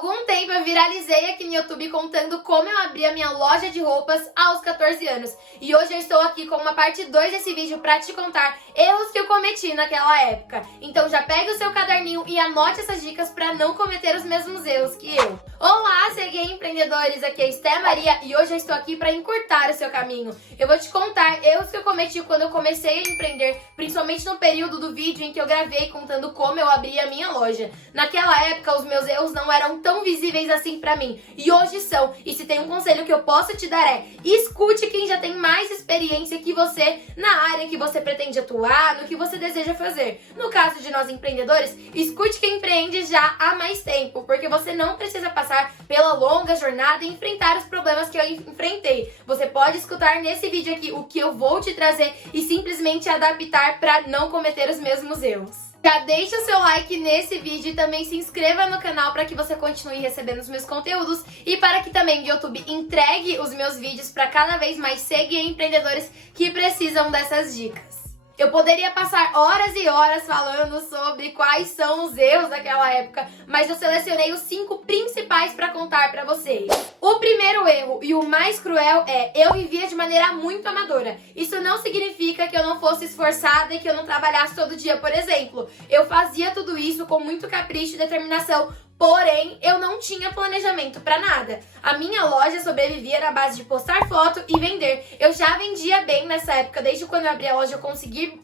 algum tempo eu viralizei aqui no YouTube contando como eu abri a minha loja de roupas aos 14 anos. E hoje eu estou aqui com uma parte 2 desse vídeo pra te contar erros que eu cometi naquela época. Então já pega o seu caderninho e anote essas dicas pra não cometer os mesmos erros que eu. Olá, CG Empreendedores, aqui é a Esté Maria e hoje eu estou aqui pra encurtar o seu caminho. Eu vou te contar erros que eu cometi quando eu comecei a empreender, principalmente no período do vídeo em que eu gravei contando como eu abri a minha loja. Naquela época os meus erros não eram tão visíveis assim pra mim, e hoje são. E se tem um conselho que eu posso te dar é: escute quem já tem mais experiência que você na área que você pretende atuar, no que você deseja fazer. No caso de nós empreendedores, escute quem empreende já há mais tempo, porque você não precisa passar pela longa jornada e enfrentar os problemas que eu enfrentei. Você pode escutar nesse vídeo aqui o que eu vou te trazer e simplesmente adaptar para não cometer os mesmos erros. Já deixa o seu like nesse vídeo e também se inscreva no canal para que você continue recebendo os meus conteúdos e para que também o YouTube entregue os meus vídeos para cada vez mais seguir empreendedores que precisam dessas dicas. Eu poderia passar horas e horas falando sobre quais são os erros daquela época, mas eu selecionei os 5 principais para contar para vocês. O primeiro erro e o mais cruel é: eu vivia de maneira muito amadora. Isso não significa que eu não fosse esforçada e que eu não trabalhasse todo dia, por exemplo. Eu fazia tudo isso com muito capricho e determinação, porém, eu não tinha planejamento pra nada. A minha loja sobrevivia na base de postar foto e vender. Eu já vendia bem nessa época, desde quando eu abri a loja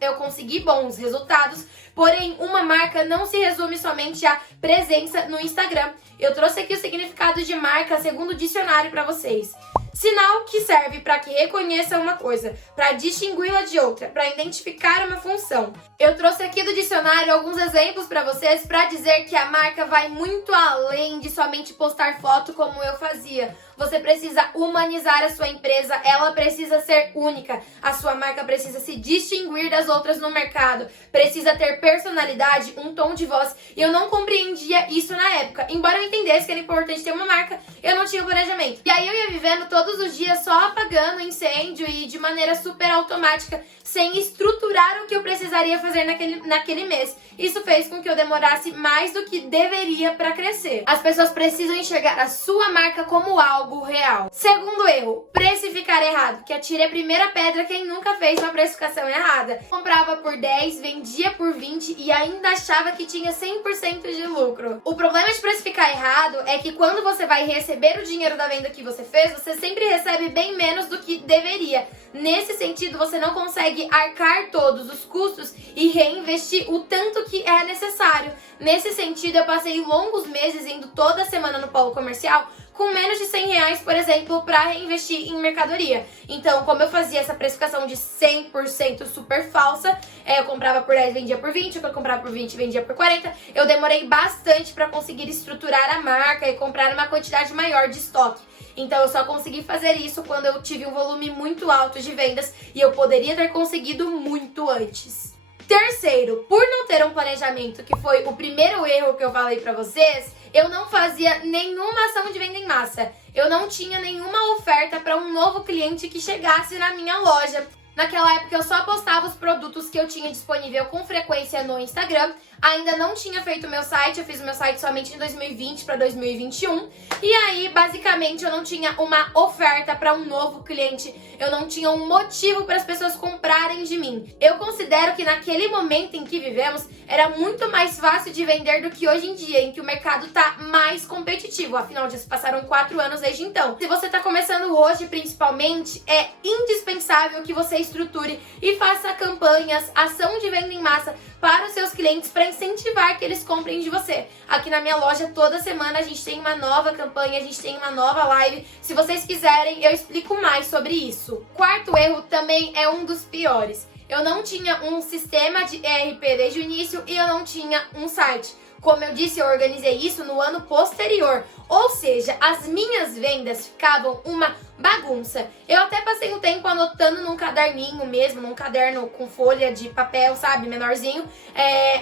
eu consegui bons resultados. Porém, uma marca não se resume somente à presença no Instagram. Eu trouxe aqui o significado de marca segundo o dicionário pra vocês. Sinal que serve para que reconheça uma coisa, para distingui-la de outra, para identificar uma função. Eu trouxe aqui do dicionário alguns exemplos para vocês para dizer que a marca vai muito além de somente postar foto como eu fazia. Você precisa humanizar a sua empresa, ela precisa ser única. A sua marca precisa se distinguir das outras no mercado, precisa ter personalidade, um tom de voz. E eu não compreendia isso na época. Embora eu entendesse que era importante ter uma marca, eu não tinha planejamento. E aí eu ia vivendo todos os dias só apagando incêndio e de maneira super automática, sem estruturar o que eu precisaria fazer naquele mês. Isso fez com que eu demorasse mais do que deveria para crescer. As pessoas precisam enxergar a sua marca como algo real. Segundo erro, precificar errado, que atire a primeira pedra quem nunca fez uma precificação errada. Comprava por 10, vendia por 20 e ainda achava que tinha 100% de lucro. O problema de precificar errado é que quando você vai receber o dinheiro da venda que você fez, você sempre recebe bem menos do que deveria. Nesse sentido, você não consegue arcar todos os custos e reinvestir o tanto que é necessário. Nesse sentido, eu passei longos meses indo toda semana no polo comercial com menos de R$100, por exemplo, para reinvestir em mercadoria. Então, como eu fazia essa precificação de 100% super falsa, eu comprava por 10, vendia por 20, eu comprava por 20, vendia por 40, eu demorei bastante para conseguir estruturar a marca e comprar uma quantidade maior de estoque. Então eu só consegui fazer isso quando eu tive um volume muito alto de vendas e eu poderia ter conseguido muito antes. Terceiro, por não ter um planejamento, que foi o primeiro erro que eu falei pra vocês, eu não fazia nenhuma ação de venda em massa. Eu não tinha nenhuma oferta para um novo cliente que chegasse na minha loja. Naquela época eu só postava os produtos que eu tinha disponível com frequência no Instagram. Ainda não tinha feito o meu site, eu fiz o meu site somente em 2020 para 2021. E aí, basicamente, eu não tinha uma oferta para um novo cliente. Eu não tinha um motivo para as pessoas comprarem de mim. Eu considero que naquele momento em que vivemos, era muito mais fácil de vender do que hoje em dia, em que o mercado tá mais competitivo. Afinal, já se passaram 4 anos desde então. Se você tá começando hoje, principalmente, é indispensável que você estruture e faça campanhas, ação de venda em massa para os seus clientes para incentivar que eles comprem de você. Aqui na minha loja, toda semana a gente tem uma nova campanha, a gente tem uma nova live. Se vocês quiserem, eu explico mais sobre isso. Quarto erro também é um dos piores. Eu não tinha um sistema de ERP desde o início e eu não tinha um site. Como eu disse, eu organizei isso no ano posterior. Ou seja, as minhas vendas ficavam uma bagunça. Eu até passei um tempo anotando num caderninho mesmo, num caderno com folha de papel, sabe, menorzinho.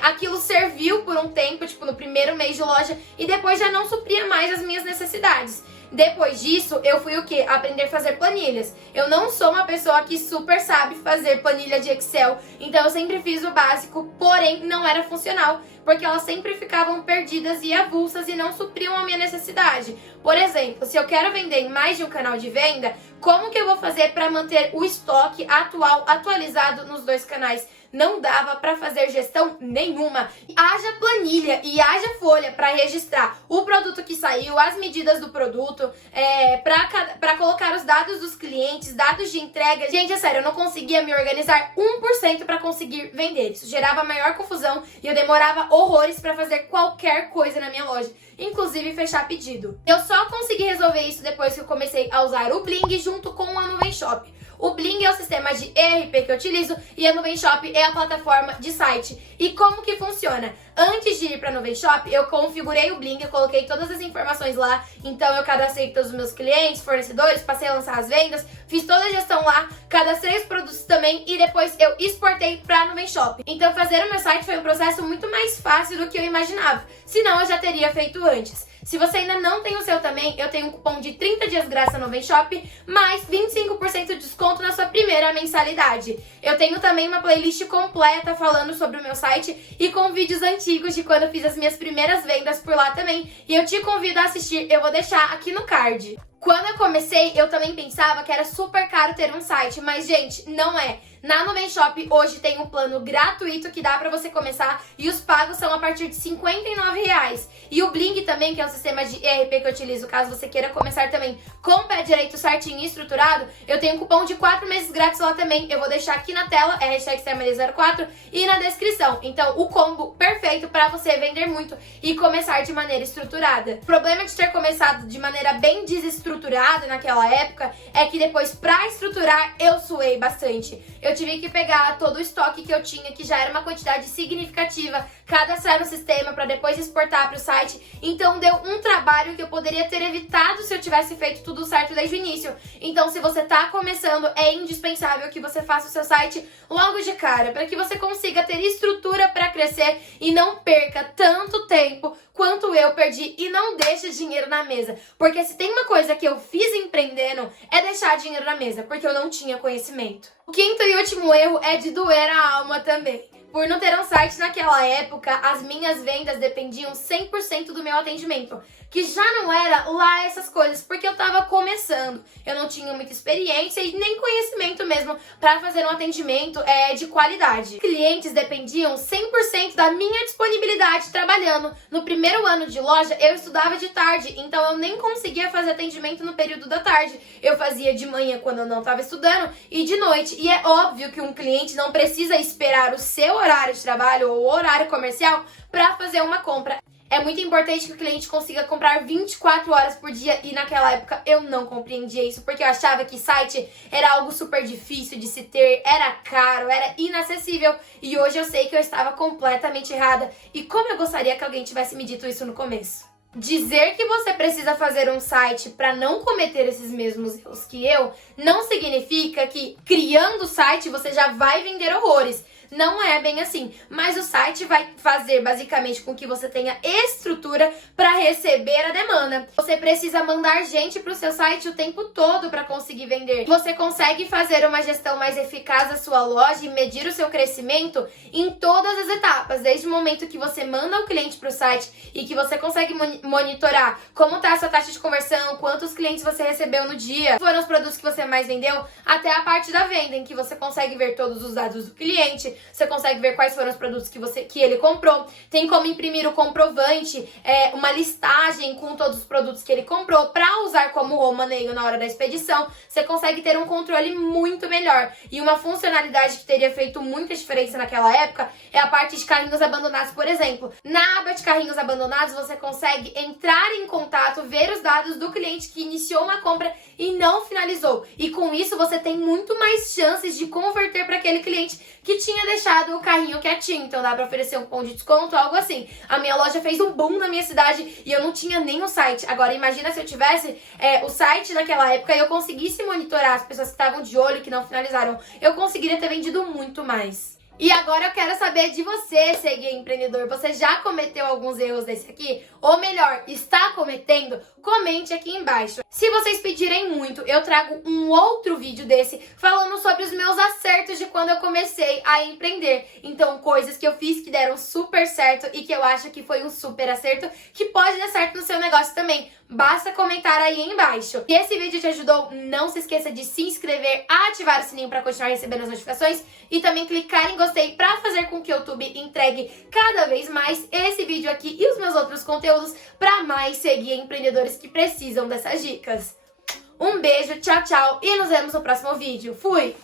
Aquilo serviu por um tempo, tipo no primeiro mês de loja, e depois já não supria mais as minhas necessidades. Depois disso, eu fui o quê? Aprender a fazer planilhas. Eu não sou uma pessoa que super sabe fazer planilha de Excel, então eu sempre fiz o básico, porém não era funcional, porque elas sempre ficavam perdidas e avulsas e não supriam a minha necessidade. necessidade. Por exemplo, se eu quero vender em mais de um canal de venda, como que eu vou fazer para manter o estoque atualizado nos dois canais? Não dava para fazer gestão nenhuma. Haja planilha e haja folha para registrar o produto que saiu, as medidas do produto, para colocar os dados dos clientes, dados de entrega. Gente, é sério, eu não conseguia me organizar 1% para conseguir vender. Isso gerava maior confusão e eu demorava horrores para fazer qualquer coisa na minha loja, inclusive fechar pedido. Eu só consegui resolver isso depois que eu comecei a usar o Bling junto com a Nuvem Shop. O Bling é o sistema de ERP que eu utilizo e a Nuvem Shop é a plataforma de site. E como que funciona? Antes de ir para a Nuvem Shop, eu configurei o Bling, eu coloquei todas as informações lá. Então eu cadastrei todos os meus clientes, fornecedores, passei a lançar as vendas, fiz toda a gestão lá, cadastrei os produtos também e depois eu exportei para a Nuvem Shop. Então fazer o meu site foi um processo muito mais fácil do que eu imaginava. Senão eu já teria feito antes. Se você ainda não tem o seu também, eu tenho um cupom de 30 dias grátis na Nuvem Shop, mais 25% de desconto na sua primeira mensalidade. Eu tenho também uma playlist completa falando sobre o meu site e com vídeos antigos de quando eu fiz as minhas primeiras vendas por lá também. E eu te convido a assistir, eu vou deixar aqui no card. Quando eu comecei, eu também pensava que era super caro ter um site, mas, gente, não é. Na Nuvem Shop, hoje tem um plano gratuito que dá pra você começar e os pagos são a partir de R$ 59,00. E o Bling também, que é o sistema de ERP que eu utilizo, caso você queira começar também com o pé direito certinho e estruturado, eu tenho um cupom de 4 meses grátis lá também. Eu vou deixar aqui na tela, é #CMD04 e na descrição. Então, o combo perfeito pra você vender muito e começar de maneira estruturada. O problema de ter começado de maneira bem desestruturada naquela época é que depois, pra estruturar, eu suei bastante. Eu tive que pegar todo o estoque que eu tinha, que já era uma quantidade significativa, cadastrar no sistema para depois exportar para o site. Então deu um trabalho que eu poderia ter evitado se eu tivesse feito tudo certo desde o início. Então, se você tá começando, é indispensável que você faça o seu site logo de cara, para que você consiga ter estrutura para crescer e não perca tanto tempo quanto eu perdi e não deixe dinheiro na mesa. Porque se tem uma coisa que eu fiz empreendendo, é deixar dinheiro na mesa, porque eu não tinha conhecimento. O quinto e último erro é de doer a alma também. Por não ter um site naquela época, as minhas vendas dependiam 100% do meu atendimento, que já não era lá essas coisas, porque eu tava começando. Eu não tinha muita experiência e nem conhecimento mesmo para fazer um atendimento de qualidade. Clientes dependiam 100% da minha disponibilidade trabalhando. No primeiro ano de loja, eu estudava de tarde, então eu nem conseguia fazer atendimento no período da tarde. Eu fazia de manhã quando eu não estava estudando e de noite. E é óbvio que um cliente não precisa esperar o seu horário de trabalho ou horário comercial para fazer uma compra. É muito importante que o cliente consiga comprar 24 horas por dia e naquela época eu não compreendia isso porque eu achava que site era algo super difícil de se ter, era caro, era inacessível e hoje eu sei que eu estava completamente errada e como eu gostaria que alguém tivesse me dito isso no começo. Dizer que você precisa fazer um site para não cometer esses mesmos erros que eu não significa que criando o site você já vai vender horrores. Não é bem assim, mas o site vai fazer basicamente com que você tenha estrutura para receber a demanda. Você precisa mandar gente para o seu site o tempo todo para conseguir vender. Você consegue fazer uma gestão mais eficaz da sua loja e medir o seu crescimento em todas as etapas, desde o momento que você manda o cliente para o site e que você consegue monitorar como está a sua taxa de conversão, quantos clientes você recebeu no dia, foram os produtos que você mais vendeu, até a parte da venda, em que você consegue ver todos os dados do cliente, você consegue ver quais foram os produtos que ele comprou, tem como imprimir o comprovante, uma listagem com todos os produtos que ele comprou para usar como romaneio na hora da expedição. Você consegue ter um controle muito melhor. E uma funcionalidade que teria feito muita diferença naquela época é a parte de carrinhos abandonados, por exemplo. Na aba de carrinhos abandonados, você consegue entrar em contato, ver os dados do cliente que iniciou uma compra e não finalizou. E com isso, você tem muito mais chances de converter para aquele cliente que tinha deixado o carrinho quietinho. Então dá pra oferecer um cupom de desconto, algo assim. A minha loja fez um boom na minha cidade e eu não tinha nem o site. Agora imagina se eu tivesse o site naquela época e eu conseguisse monitorar as pessoas que estavam de olho e que não finalizaram. Eu conseguiria ter vendido muito mais. E agora eu quero saber de você, Segui Empreendedor. Você já cometeu alguns erros desse aqui? Ou melhor, está cometendo? Comente aqui embaixo. Se vocês pedirem muito, eu trago um outro vídeo desse falando sobre os meus acertos de quando eu comecei a empreender. Então, coisas que eu fiz que deram super certo e que eu acho que foi um super acerto, que pode dar certo no seu negócio também. basta comentar aí embaixo. Se esse vídeo te ajudou, não se esqueça de se inscrever, ativar o sininho para continuar recebendo as notificações e também clicar em gostei para fazer com que o YouTube entregue cada vez mais esse vídeo aqui e os meus outros conteúdos para mais seguir empreendedores que precisam dessas dicas. Um beijo, tchau, tchau e nos vemos no próximo vídeo. Fui!